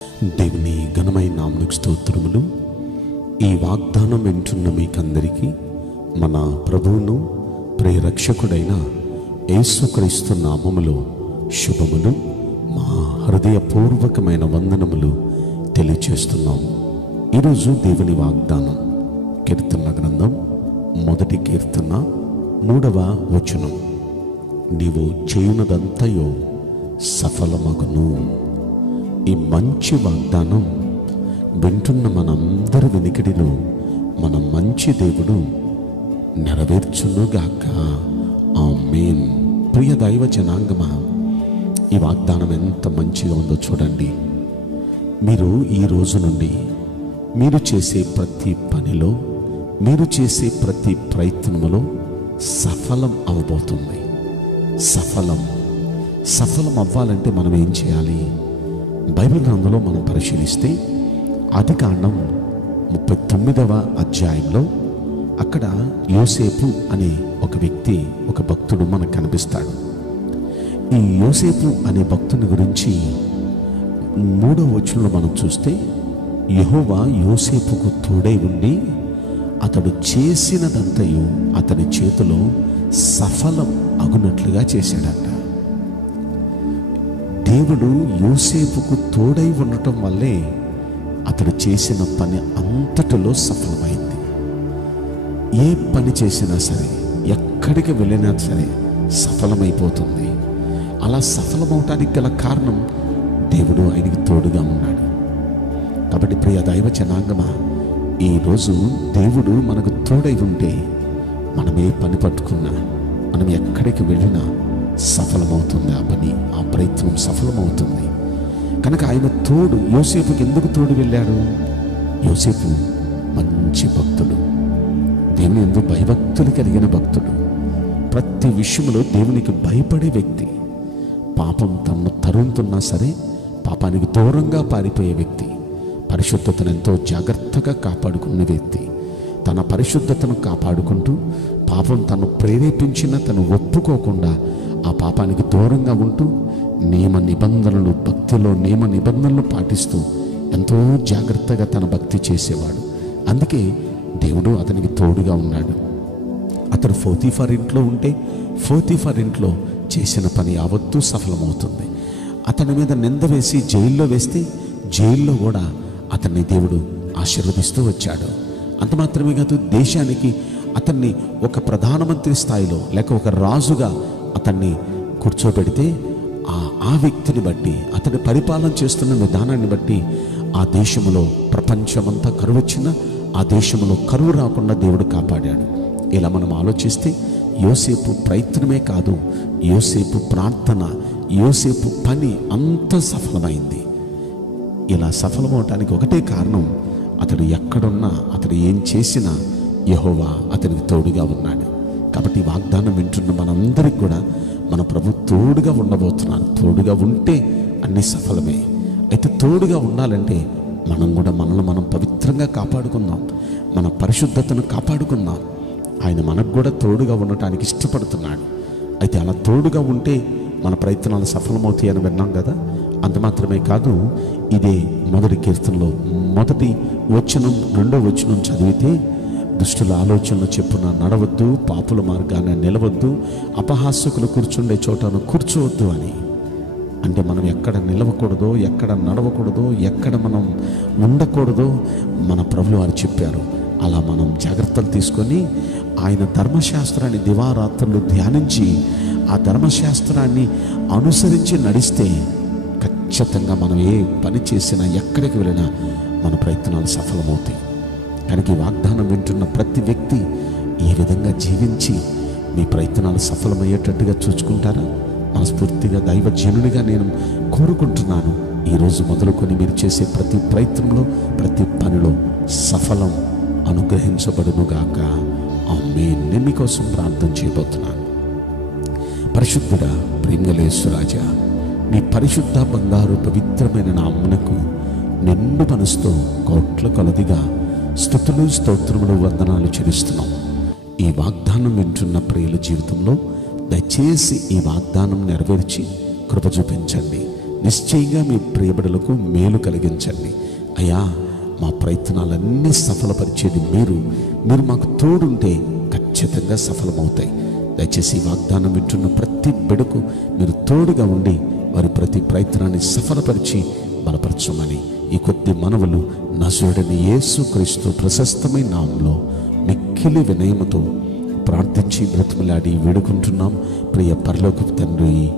దేవుని ఘనమైన నామమునకు స్తోత్రములు. ఈ వాగ్దానం వింటున్న మీకందరికీ మన ప్రభువును ప్రియరక్షకుడైన యేసుక్రీస్తు నామములో శుభములు, మా హృదయపూర్వకమైన వందనములు తెలియచేస్తున్నాము. ఈరోజు దేవుని వాగ్దానం కీర్తన గ్రంథం 1వ కీర్తన 3వ వచనం. నీవు చేయునదంతయో సఫలమగును. ఈ మంచి వాగ్దానం వింటున్న మనందరి వెనుకడిలో మన మంచి దేవుడు నెరవేర్చునుగాక. ఆమేన్. ప్రియ దైవ జనాంగమా, ఈ వాగ్దానం ఎంత మంచిగా ఉందో చూడండి. మీరు ఈ రోజు నుండి మీరు చేసే ప్రతి పనిలో, మీరు చేసే ప్రతి ప్రయత్నములో సఫలం అవ్వబోతుంది. సఫలం అవ్వాలంటే మనం ఏం చేయాలి? బైబిల్ గ్రంథంలో మనం పరిశీలిస్తే ఆదికాండం 39వ అధ్యాయంలో అక్కడ యోసేపు అనే ఒక వ్యక్తి, ఒక భక్తుడు మనకు కనిపిస్తాడు. ఈ యోసేపు అనే భక్తుని గురించి 3వ వచనంలో మనం చూస్తే, యెహోవా యోసేపుకు తోడై ఉండి అతడు చేసినదంతయు అతని చేతిలో సఫలం అగునట్లుగా చేశాడట. దేవుడు యోసేపుకు తోడై ఉండటం వల్లే అతడు చేసిన పని అంతటిలో సఫలమైంది. ఏ పని చేసినా సరే, ఎక్కడికి వెళ్ళినా సరే సఫలమైపోతుంది. అలా సఫలమవటానికి గల కారణం దేవుడు ఆయనకి తోడుగా ఉన్నాడు. కాబట్టి ప్రియ దైవ జనాంగమా, ఈరోజు దేవుడు మనకు తోడై ఉంటే మనం ఏ పని పట్టుకున్నా, మనం ఎక్కడికి వెళ్ళినా సఫలమవుతుంది. ఆ పని, ఆ ప్రయత్నం సఫలమవుతుంది. కనుక ఆయన తోడు యోసేపుకి ఎందుకు తోడు వెళ్ళాడు? యోసేపు మంచి భక్తుడు, దేవుని యందు భయభక్తులు కలిగిన భక్తుడు, ప్రతి విషయంలో దేవునికి భయపడే వ్యక్తి, పాపం తనను తరుముతున్నా సరే పాపానికి దూరంగా పారిపోయే వ్యక్తి, పరిశుద్ధతను ఎంతో జాగ్రత్తగా కాపాడుకునే వ్యక్తి, తన పరిశుద్ధతను కాపాడుకుంటూ పాపం తను ప్రేరేపించిన తను ఒప్పుకోకుండా ఆ పాపానికి దూరంగా ఉంటూ నియమ నిబంధనలు, భక్తిలో నియమ నిబంధనలు పాటిస్తూ ఎంతో జాగ్రత్తగా తన భక్తి చేసేవాడు. అందుకే దేవుడు అతనికి తోడుగా ఉన్నాడు. అతడు పోతీఫర్ ఇంట్లో ఉంటే పోతీఫర్ ఇంట్లో చేసిన పని యావత్తూ సఫలమవుతుంది. అతని మీద నింద వేసి జైల్లో వేస్తే జైల్లో కూడా అతన్ని దేవుడు ఆశీర్వదిస్తూ వచ్చాడు. అంత మాత్రమే కాదు, దేశానికి అతన్ని ఒక ప్రధానమంత్రి స్థాయిలో లేక ఒక రాజుగా అతన్ని కూర్చోబెడితే ఆ వ్యక్తిని బట్టి, అతని పరిపాలన చేస్తున్న విధానాన్ని బట్టి ఆ దేశంలో ప్రపంచమంతా కరువు వచ్చినా ఆ దేశంలో కరువు రాకుండా దేవుడు కాపాడాడు. ఇలా మనం ఆలోచిస్తే యోసేపు ప్రయత్నమే కాదు, యోసేపు ప్రార్థన, యోసేపు పని అంత సఫలమైంది. ఇలా సఫలమవటానికి ఒకటే కారణం, అతడు ఎక్కడున్నా, అతడు ఏం చేసినా యెహోవా అతనికి తోడుగా ఉన్నాడు. కాబట్టి వాగ్దానం వింటున్న మనందరికి కూడా మన ప్రభు తోడుగా ఉండబోతున్నాడు. తోడుగా ఉంటే అన్నీ సఫలమే. అయితే తోడుగా ఉండాలంటే మనం కూడా మనల్ని మనం పవిత్రంగా కాపాడుకుందాం, మన పరిశుద్ధతను కాపాడుకుందాం. ఆయన మనకు కూడా తోడుగా ఉండటానికి ఇష్టపడుతున్నాడు. అయితే అలా తోడుగా ఉంటే మన ప్రయత్నాలు సఫలమవుతాయి అని విన్నాం కదా. అంత మాత్రమే కాదు, ఇదే 1వ కీర్తనలో 1వ వచనం 2వ వచనం చదివితే, దుష్టుల ఆలోచనలు చెప్పున నడవద్దు, పాపుల మార్గాన నిలవద్దు, అపహాస్యకులు కూర్చుండే చోటను కూర్చోవద్దు అని. అంటే మనం ఎక్కడ నిలవకూడదో, ఎక్కడ నడవకూడదో, ఎక్కడ మనం ఉండకూడదో మన ప్రభువు వారు చెప్పారు. అలా మనం జాగ్రత్తలు తీసుకొని ఆయన ధర్మశాస్త్రాన్ని దివారాత్రులు ధ్యానించి ఆ ధర్మశాస్త్రాన్ని అనుసరించి నడిస్తే ఖచ్చితంగా మనం ఏ పని చేసినా, ఎక్కడికి వెళ్ళినా మన ప్రయత్నాలు సఫలమవుతాయి. కనుక ఈ వాగ్దానం వింటున్న ప్రతి వ్యక్తి ఈ విధంగా జీవించి మీ ప్రయత్నాలు సఫలమయ్యేటట్టుగా చూసుకుంటారా? మనస్ఫూర్తిగా దైవజనుడిగా నేను కోరుకుంటున్నాను. ఈరోజు మొదలుకొని మీరు చేసే ప్రతి ప్రయత్నంలో, ప్రతి పనిలో సఫలం అనుగ్రహించబడునుగాక. ఆమేన్. నేను మీకోసం ప్రార్థన చేయబోతున్నాను. పరిశుద్ధుడా, ప్రేమగల యేసురాజా, మీ పరిశుద్ధ బంగారు పవిత్రమైన నామమునకు నిండు మనసుతో కోట్ల కొలదిగా స్తుతులు, స్తోత్రములు, వందనాలు చెల్లిస్తున్నాం. ఈ వాగ్దానం వింటున్న ప్రియుల జీవితంలో దయచేసి ఈ వాగ్దానం నెరవేర్చి కృప చూపించండి. నిశ్చయంగా మీ ప్రియబడులకు మేలు కలిగించండి. అయ్యా, మా ప్రయత్నాలన్నీ సఫలపరిచేది మీరు మాకు తోడుంటే ఖచ్చితంగా సఫలమవుతాయి. దయచేసి ఈ వాగ్దానం వింటున్న ప్రతి బిడ్డకు మీరు తోడుగా ఉండి వారి ప్రతి ప్రయత్నాన్ని సఫలపరిచి బలపరచమని ఈ కొద్ది మనవులు నజరుడైన యేసుక్రీస్తు ప్రశస్తమైన నామములో మిక్కిలి వినయముతో ప్రార్థించి బ్రతిమలాడి వేడుకుంటున్నాం ప్రియ పరలోకపు తండ్రి.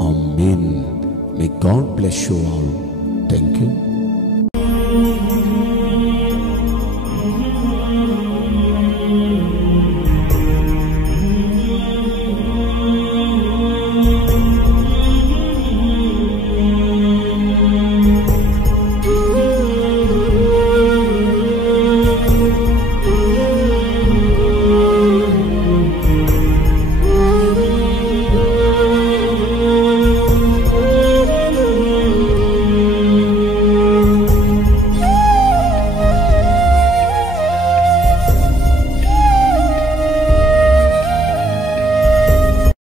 ఆమేన్. May God bless you all. Thank you.